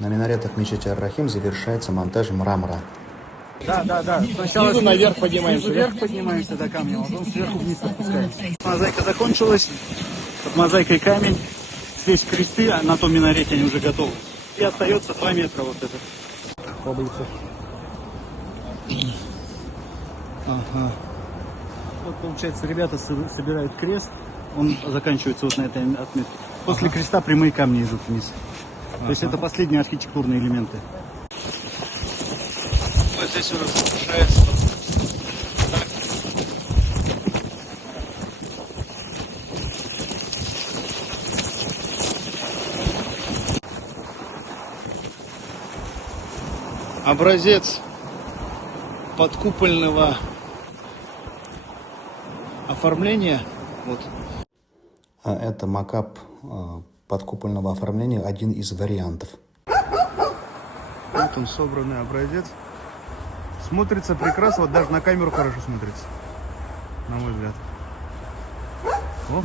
На минаретах мечети Ар-Рахим завершается монтаж мрамора. Да. Сначала снизу наверх поднимаемся. Вверх поднимаемся до камня, а потом сверху вниз опускаемся. Мозаика закончилась. Под мозаикой камень. Здесь кресты, а на том минарете они уже готовы. И остается 2 метра вот это. Таблица. Ага. Вот получается, ребята собирают крест. Он заканчивается вот на этой отметке. После креста прямые камни идут вниз. То есть это последние архитектурные элементы. Вот здесь у нас разрушается. Образец подкупольного оформления. Вот. А это макап подкупольного оформления, один из вариантов. Вот он, собранный образец. Смотрится прекрасно, вот даже на камеру хорошо смотрится, на мой взгляд. О.